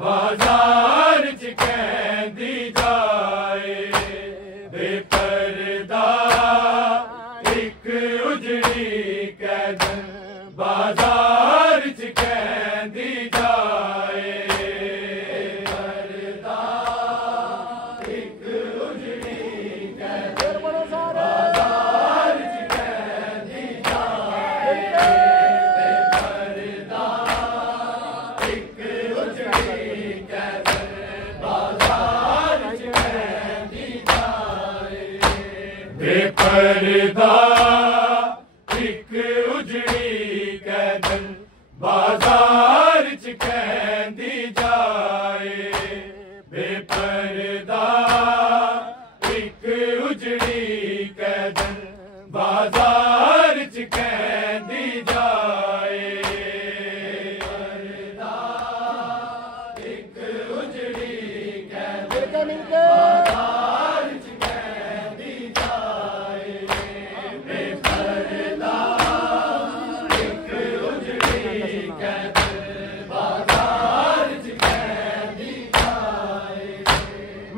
बाजार च कहंदी जाए बेपर्दा एक उजड़ी कैदन बाजार च कहंदी जाए पर्दा एक उजड़ी कैदन बाजार च कहंदी जाए बेपर्दा एक उजड़ी कैदन बाजार च कहंदी जाए बेपर्दा एक उजड़ी कैदन बाजार च कहंदी जाए बेपर्दा एक उजड़ी कैदन बाजार च कहंदी जाए पर्दा एक उजड़ी कैदन बाजार च कहंदी जाए बेपर्दा एक उजड़ी कैदन बाजार च कहंदी जाए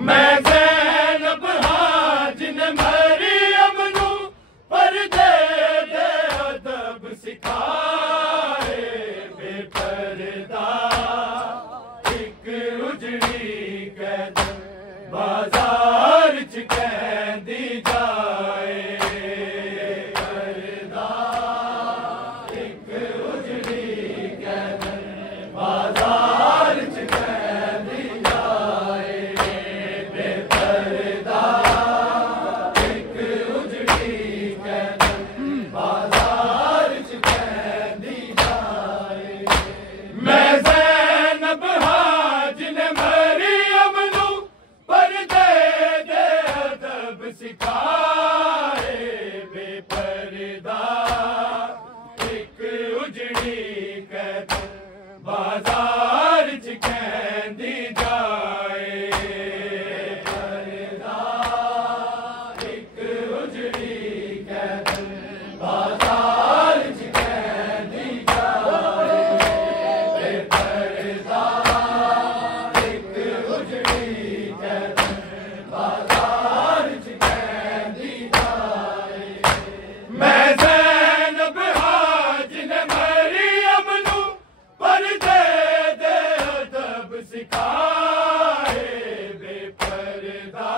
मैं ज़ैनब हां जिन मरियम नू पर्दे दे अदब सिखाए बेपर्दा एक उजड़ी कैदन बाजार च कहंदी जाए पर्दा एक उजड़ी कैदन बाजार च कहंदी जाए बेपर्दा एक उजड़ी कैदन बाजार च कहंदी जाए मैं ज़ैनब हां जिन मरियम नू पर्दे दे अदब सिखाए बेपर्दा एक उजड़ी कैदन बाजार च कहंदी जाए पर्दा एक उजड़ी कैदन बाजार च कहंदी जाए बेपर्दा एक उजड़ी कैदन बाजार च कहंदी जाए मैं ज़ैनब हां जिन मरियम नू पर्दे दे अदब सिखाए बेपर्दा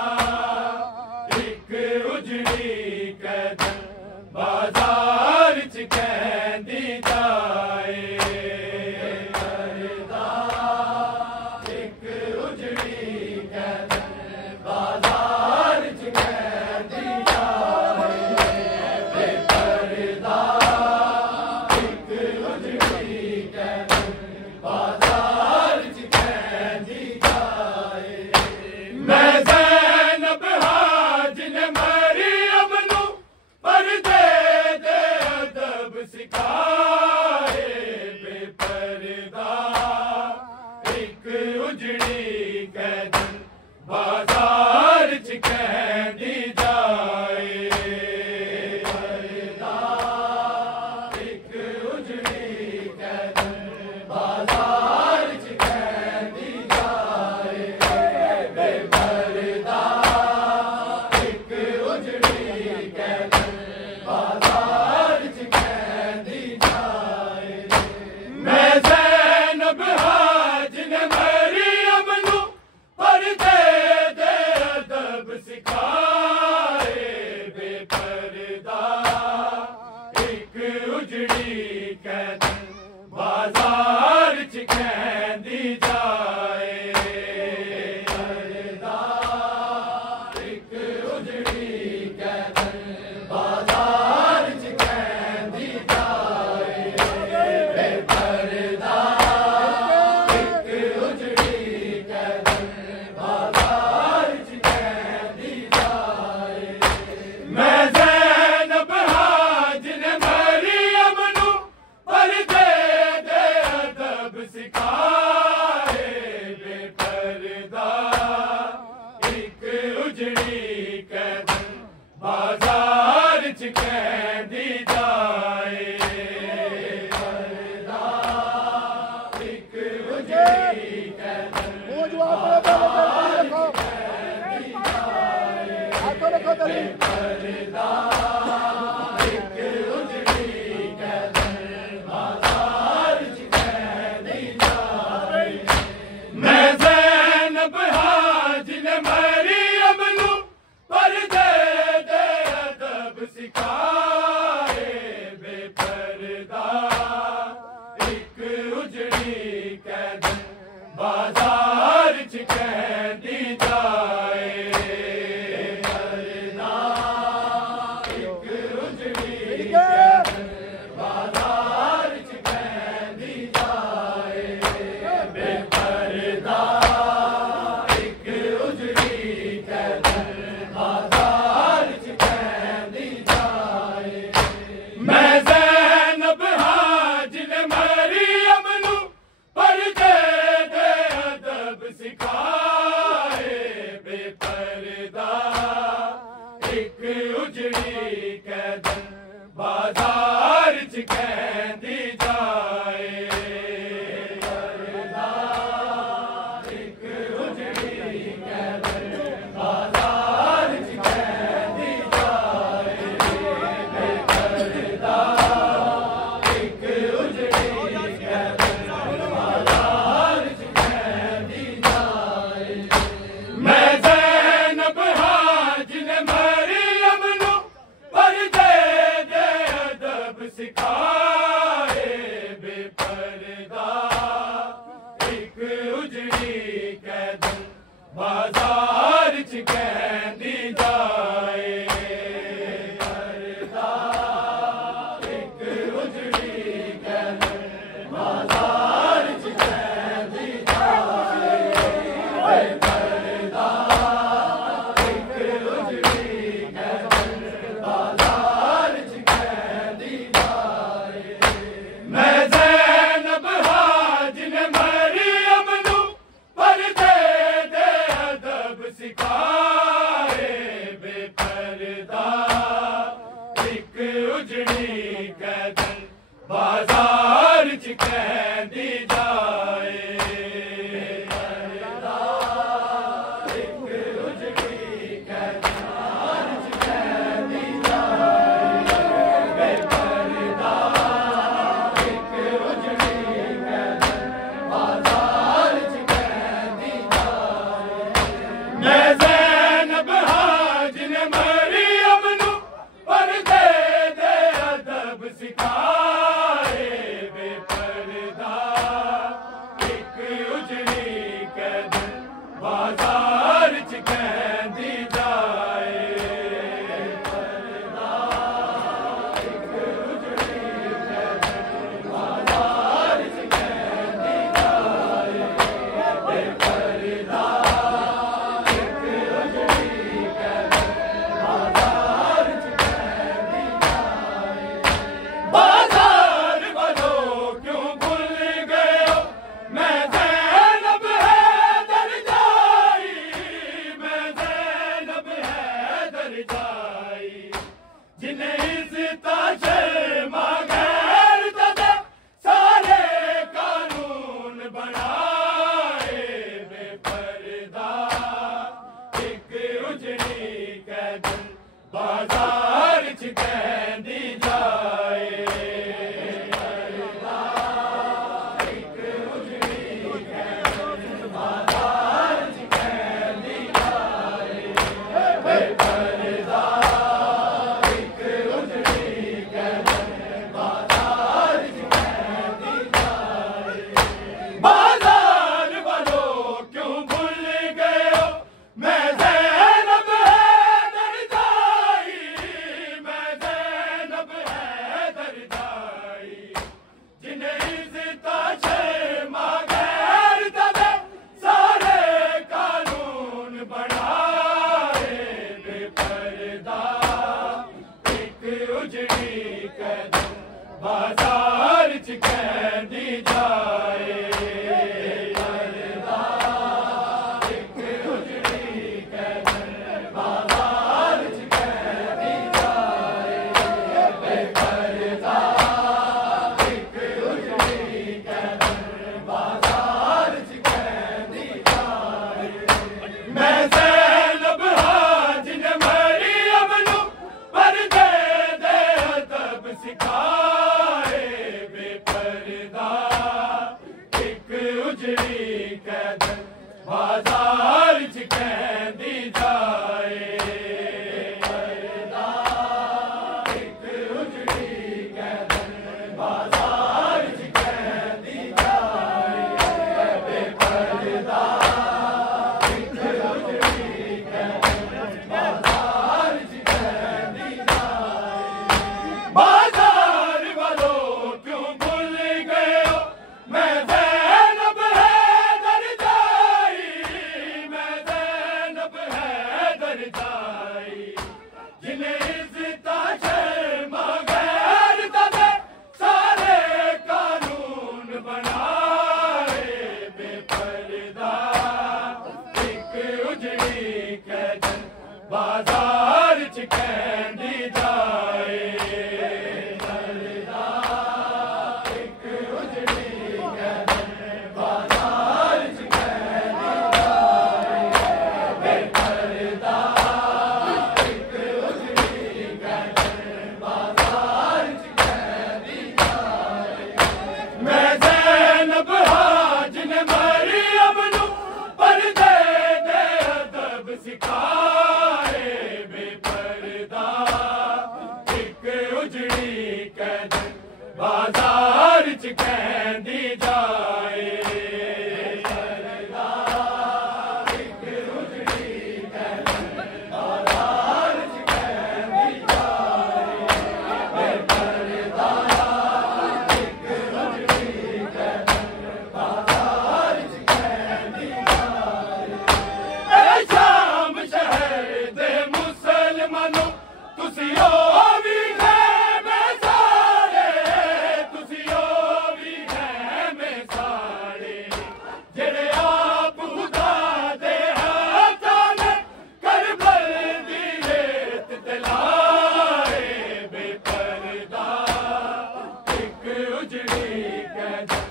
एक उजड़ी कैदन बाजार च कहंदी जाए पर्दा एक उजड़ी कैदन बाजार च कहंदी जाए बेपर्दा एक उजड़ी कैदन बाजार च कहंदी जाए मैं ज़ैनब हां जिन मरियम नू पर्दे दे अदब सिखाए बेपर्दा एक उजड़ी कैदन बाजार च कहंदी जाए पर्दा एक उजड़ी कैदन बाजार च कहंदी जाए बेपर्दा एक उजड़ी कैदन बाजार च कहंदी जाए मैं ज़ैनब हां जिन मरियम नू पर्दे दे अदब सिखाए च कहंदी जाए बाजार च कहंदी जाए एक उजड़ी कैदन बाजार च कहंदी जाए बेपरदा एक उजड़ी कैदन बाजार च कहंदी जाए मैं ज़ैनब हां जिने मरियम नू परदे सिखाए बेपरदा एक उजड़ी कैदन बाजार च कहंदी जाए बेपरदा एक उजड़ी कैदन बाजार च कहंदी जाए बेपरदा एक उजड़ी कैदन बाजार च कहंदी मैं ज़ैनब हां जिने मरियम नू परदे दे अदब सिखाए बेपरदा एक उजड़ी कैदन बाजार च कहंदी जाए बेपरदा एक उजड़ी कैदन बाजार च कहंदी जाए बेपरदा मैं ज़ैनब हां जिने मरियम नू परदे दे अदब सिखाए बेपरदा एक उजड़ी कैदन बाजार च कहंदी जाए बेपरदा एक उजड़ी कैदन बाजार च कहंदी जाए बेपरदा बाजार वालों क्यों भूल गए हो मैं ज़ैनब हैदर जाई मैं ज़ैनब हैदर जाई जिन्हें इज़्ज़ता शर्मा गैरत दे सारे कानून बनाए बेपरदा एक उजड़ी कैदन बाजार च कहंदी जाए बाजार वालों क्यों भूल गए हो मैं ज़ैनब हैदर जाई मैं ज़ैनब हैदर जाई जिन्हें इज़्ज़ता शर्मा गैरत दे सारे कानून बनाए बेपरदा एक उजड़ी कैदन बाजार च कहंदी जाए बेपरदा एक उजड़ी कैदन बाजार च कहंदी जाए बेपरदा एक उजड़ी कैदन बाजार च कहंदी जाए मैं ज़ैनब हां जिने मरियम नू परदे दे अदब सिखाए बेपरदा एक उजड़ी कैदन बाजार च कहंदी जाए बेपरदा एक उजड़ी कैदन बाजार च कहंदी जाए बेपरदा बाजार च कहंदी जाए बाजार च कहंदी जाए एक उजड़ी कैदन बाजार च कहंदी जाए बेपरदा एक उजड़ी कैदन बाजार च कहंदी जाए ऐ शाम शहर दे मुसलमानों तुसी बाजार च कहंदी जाए एक उजड़ी कैदन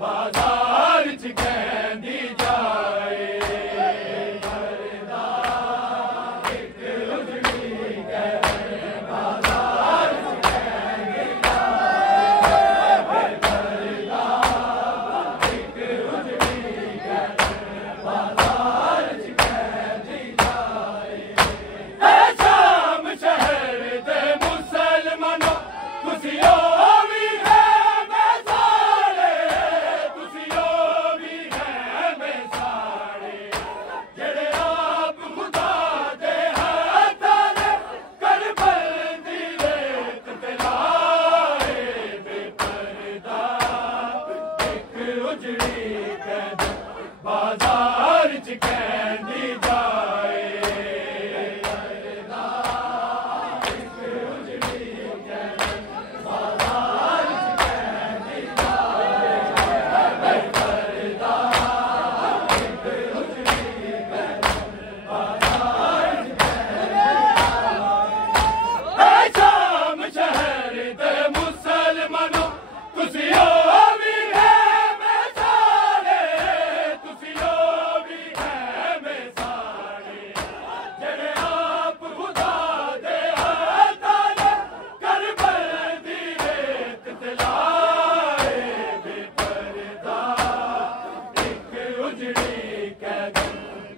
बाजार च कहंदी जाए एक उजड़ी कैदन बाजार च कहंदी जाए ऐ शाम शहर दे मुसलमानों तुसी बाजार च कहंदी जाए एक उजड़ी कैदन बाजार च कहंदी जाए बेपरदा एक उजड़ी कैदन बाजार च कहंदी जाए ऐ शाम शहर दे मुसलमानों तुसी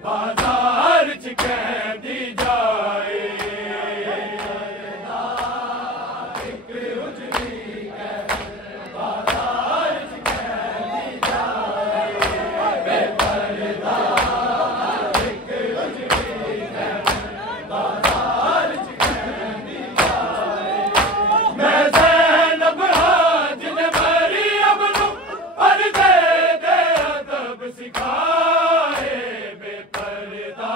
बाजार च कहंदी जाए एक उजड़ी कैदन बाजार च कहंदी जाए बेपरदा एक उजड़ी कैदन बाजार च कहंदी जाए मैं ज़ैनब हां जिन्हें मरियम नूं पर्दे दे अदब सिखाए बेपरदा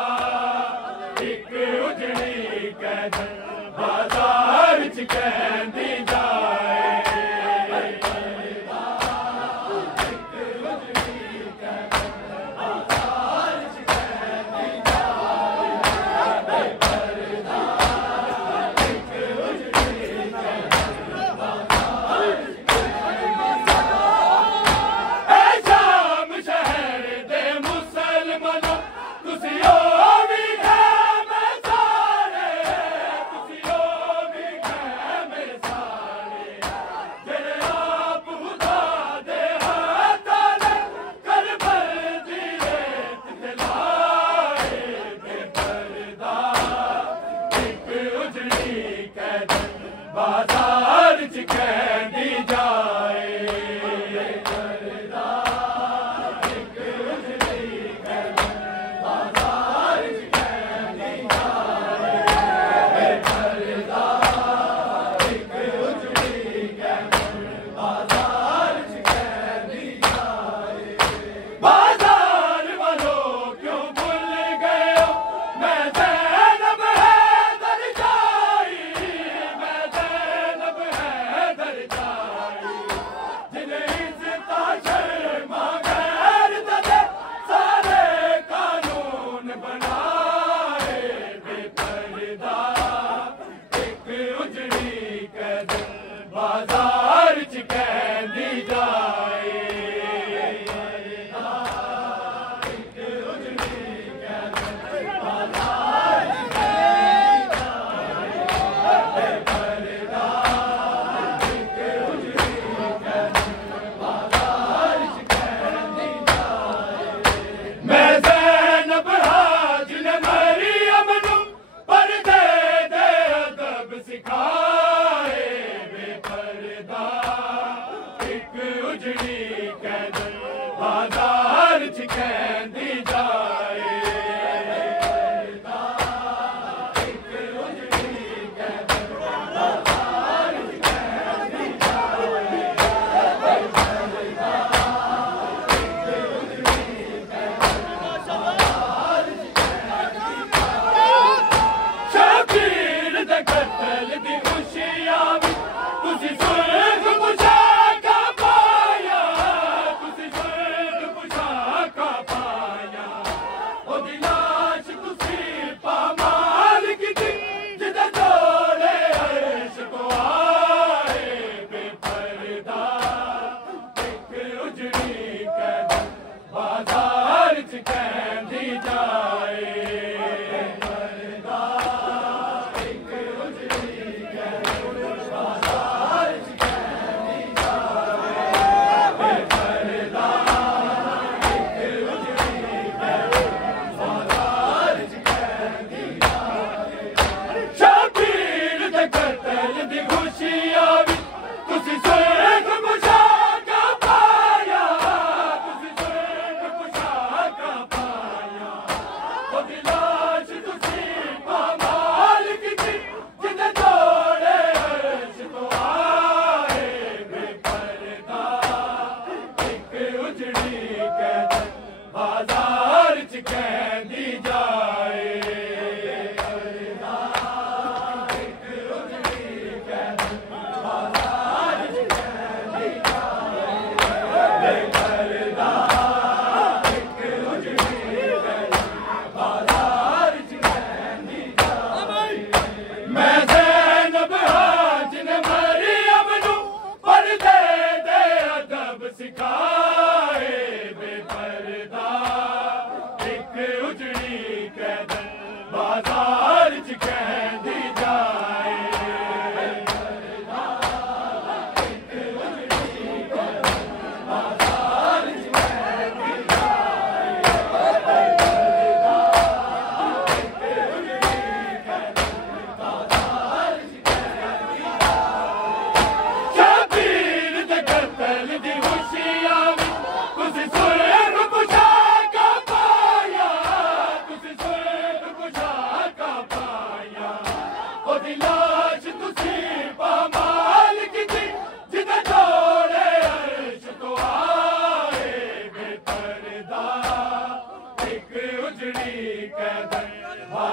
कहंदी जाए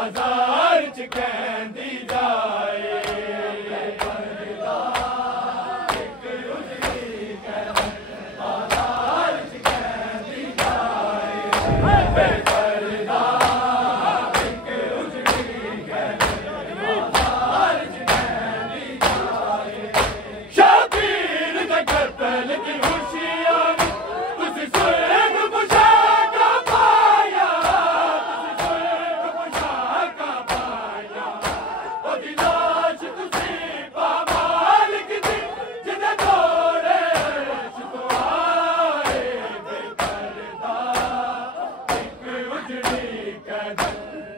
बाजार च कहंदी जाए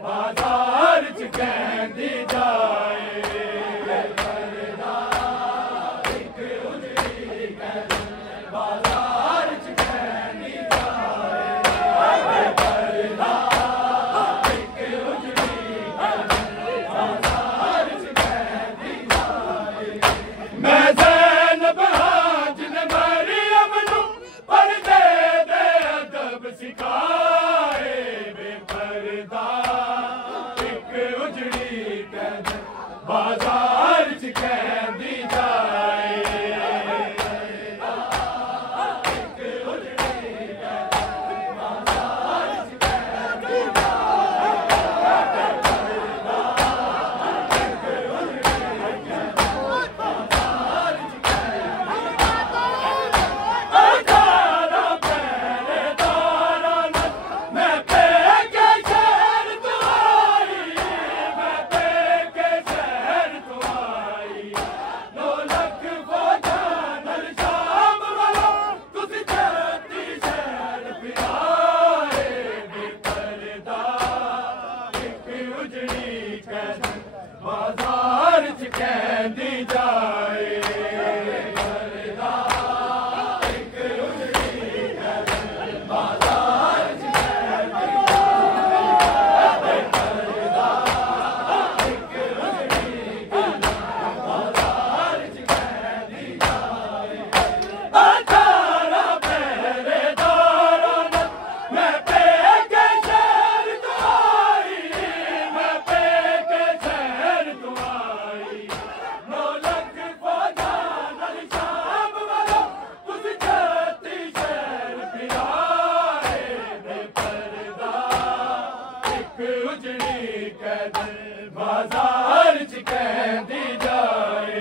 बाजार च कहंदी जाए बाजार च कहंदी जाए मैं ज़ैनब हां जिन्हें मरियम नूं पर्दे दे अदब सिखाए बेपर्दा बाजार च कहंदी जाए बाजार च कहंदी जाए बाजार च कहंदी जाए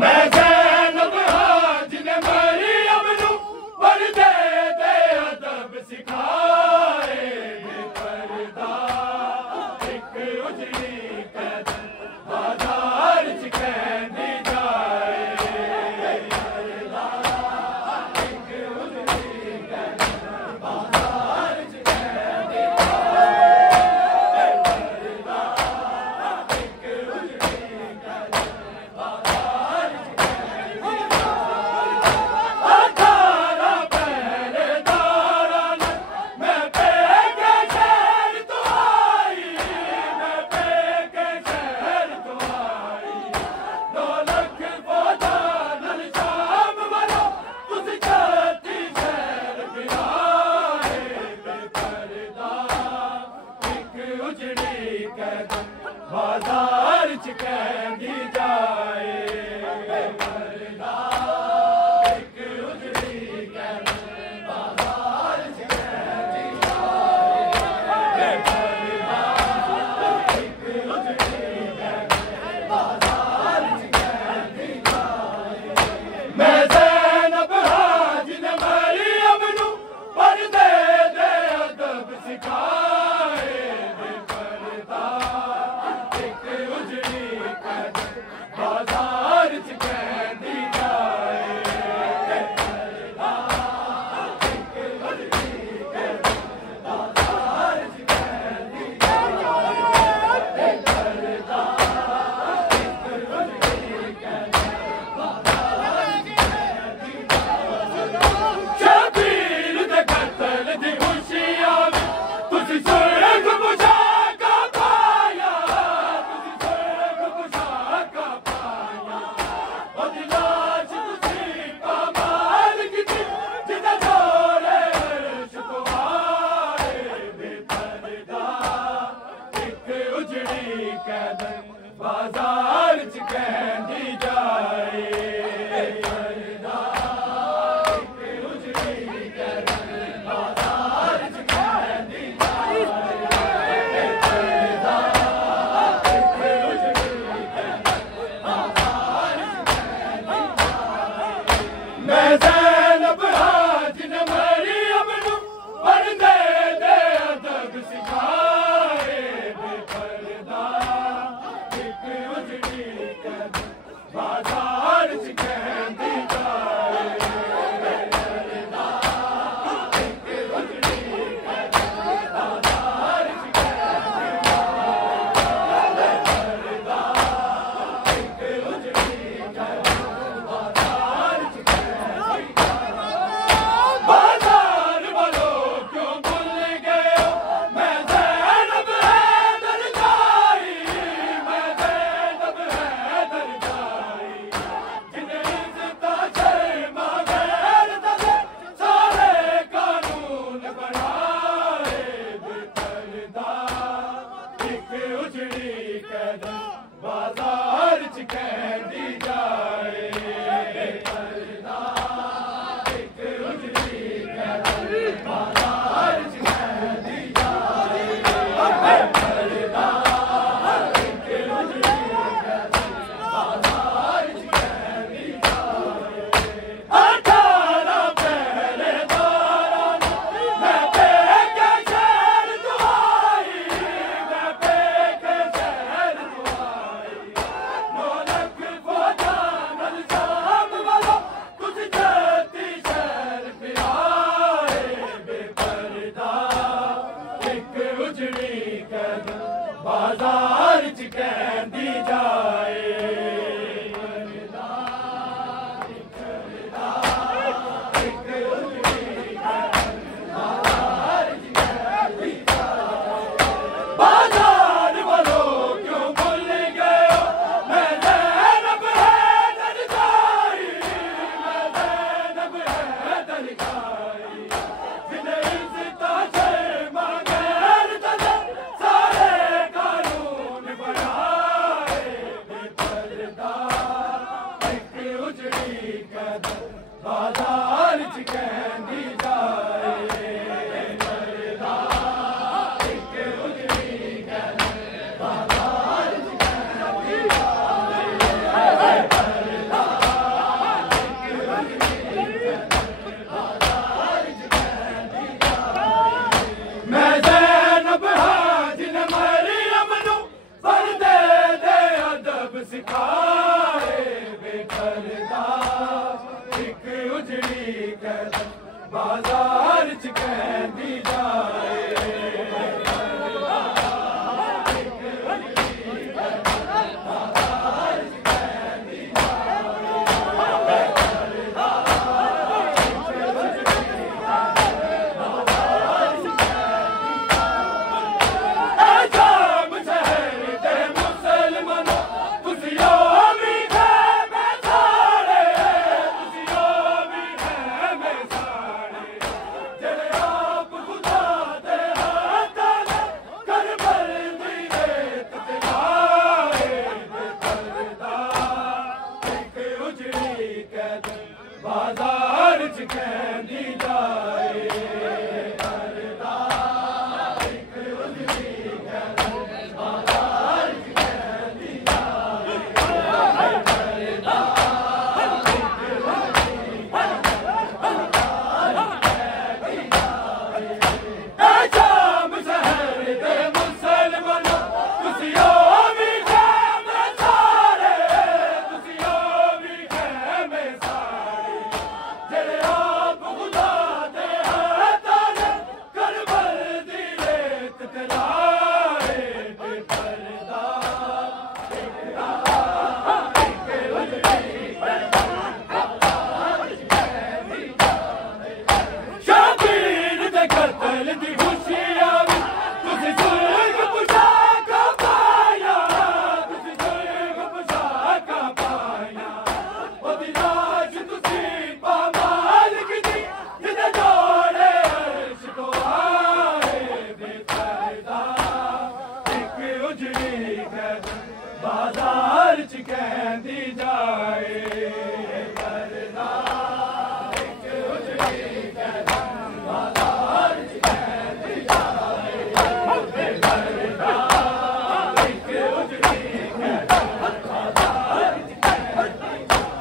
मैं ज़ैनब हां जिन्हें मरियम नूं पर्दे दे अदब सिखाए बेपर्दा एक उजड़ी कदम बाजार च कहंदी जाए बाजार च कहंदी जाए मैं ज़ैनब हाज ने मरियम नू पर्दे दे अदब सिखाए बेपर्दा एक उजड़ी कद बाजार च कहंदी जाए बेपर्दा एक उजड़ी कद बाजार च कहंदी जाए बेपर्दा एक उजड़ी कद बाजार च बाजार वालों क्यों भूल गए हो मैं ज़ैनब हैदर जाई मैं ज़ैनब हैदर जाई जिन्हें इज़्ज़त शर्मा गैरत दे सारे कानून बनाए बेपर्दा एक उजड़ी कदम बाजार च कहंदी जाए बेपर्दा एक उजड़ी कदम बाजार च कहंदी जाए बेपर्दा एक उजड़ी कदम बाजार च कहंदी जाए 18 पहरेदारां मैं पेके शहर दुआई मैं पेके शहर दुआई 9 लख फौजा नल शाम वालों कुछ जाती शहर पे आए बेपर्दा एक उजड़ी कदम बाजार च कहंदी जाए बेपर्दा एक उजड़ी कदम बाजार च कहंदी जाए बाजार वालों क्यों भूल गए हो मैं ज़ैनब हैदर जाई मैं ज़ैनब हैदर जाई जिन्हें इज़्ज़त शर्मा गैरत दे सारे कानून दी खुशियां भी तुसी सुर्ग पोशाका पाया तुसी सुर्ग पोशाका पाया ओदी लाश तुसी पामाल की दी जिदे जोड़े अर्श को आए बेपरदा एक उजड़ी कदम बाजार च कहंदी जाए बेपरदा एक उजड़ी कदम बाजार च कहंदी जाए बेपरदा एक उजड़ी कदम बाजार च कहंदी जाए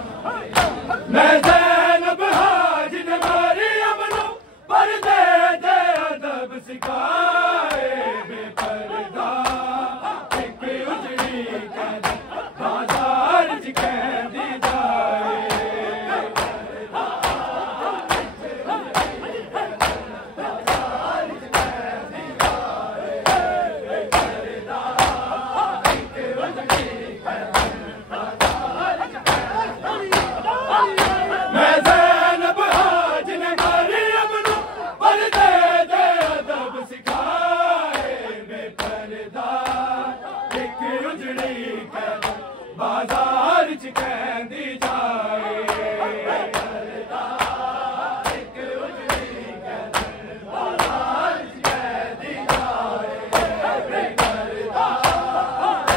मैं ज़ैनब हाजी ने मरियम नू पर्दे दे अदब सिखाए बेपरदा एक उजड़ी कदम बाजार च कहंदी जाए मैं ज़ैनब हाजी ने मरियम नू पर्दे दे अदब सिखाए बेपरदा एक उजड़ी कदम बाजार च कहंदी जाए बेपरदा एक उजड़ी कदम बाजार च कहंदी जाए बेपरदा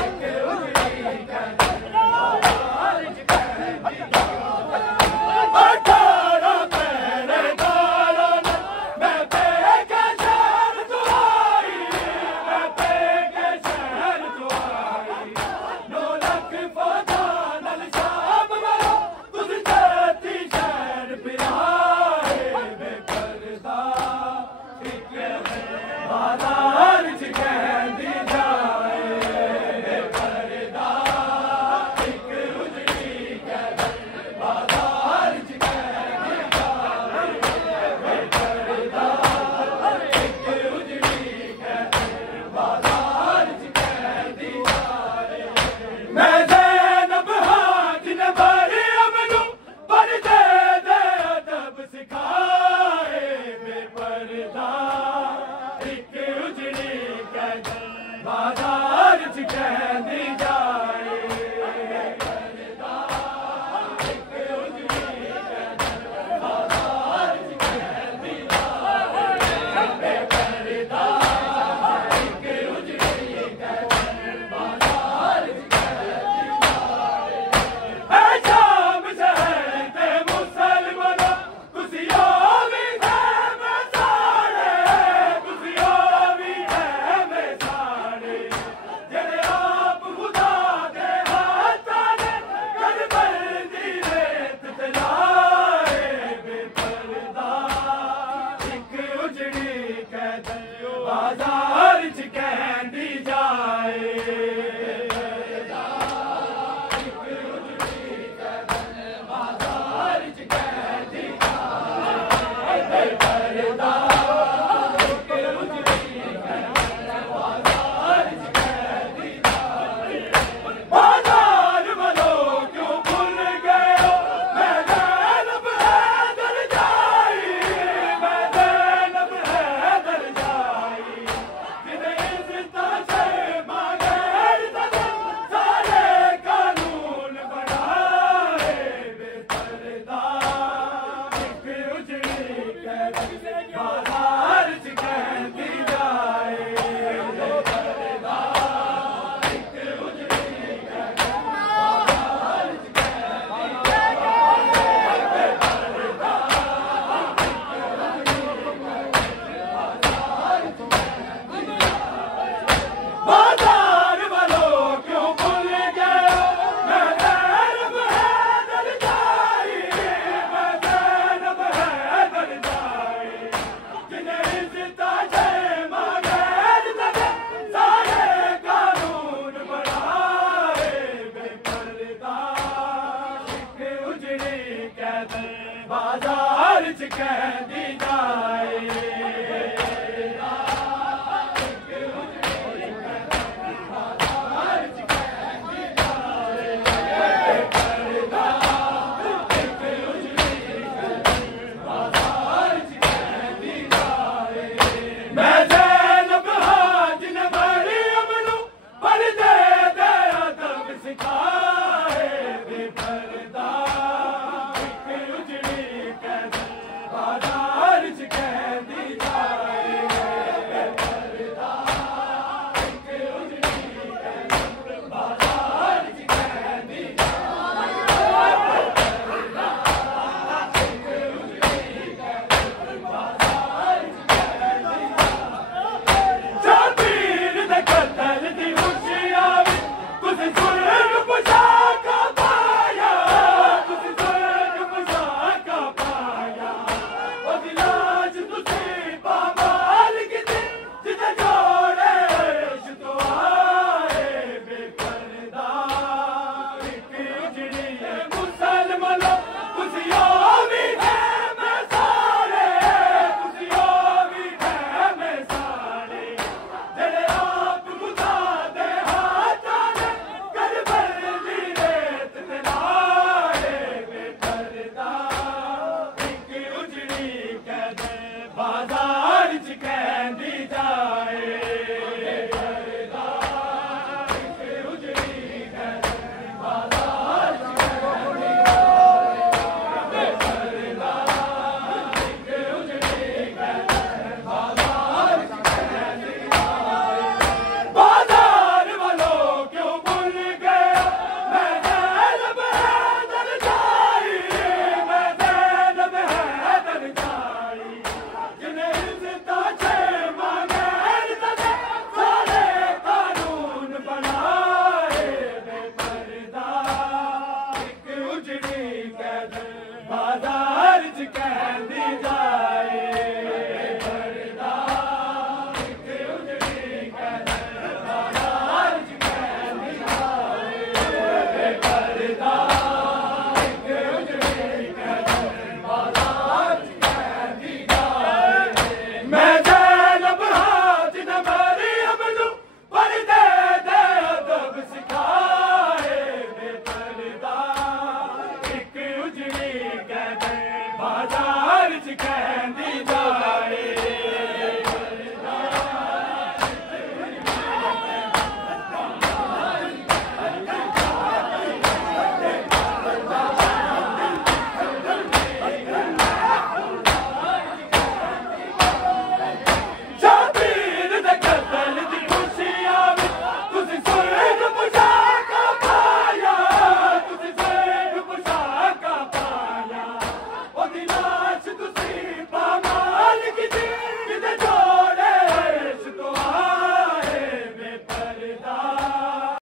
एक उजड़ी कदम बाजार च कहंदी जाए 18 पहरेदारों ने मैं पेके शहर तो आई मैं पेके शहर तो आई 9 लाख फौजा नाल शाम वालो तुझ जाती शहर पिराए बेपरदा एक बाजार च कहंदी जाए बेपरदा एक उजड़ी कदम बाजार च कहंदी जाए बेपरदा एक उजड़ी कदम बाजार च कहंदी जाए मैं ज़ैनब हाजी ने मरियम नू पर्दे दे अदब सिखाए बेपरदा एक उजड़ी कदम बाजार च कहंदी जाए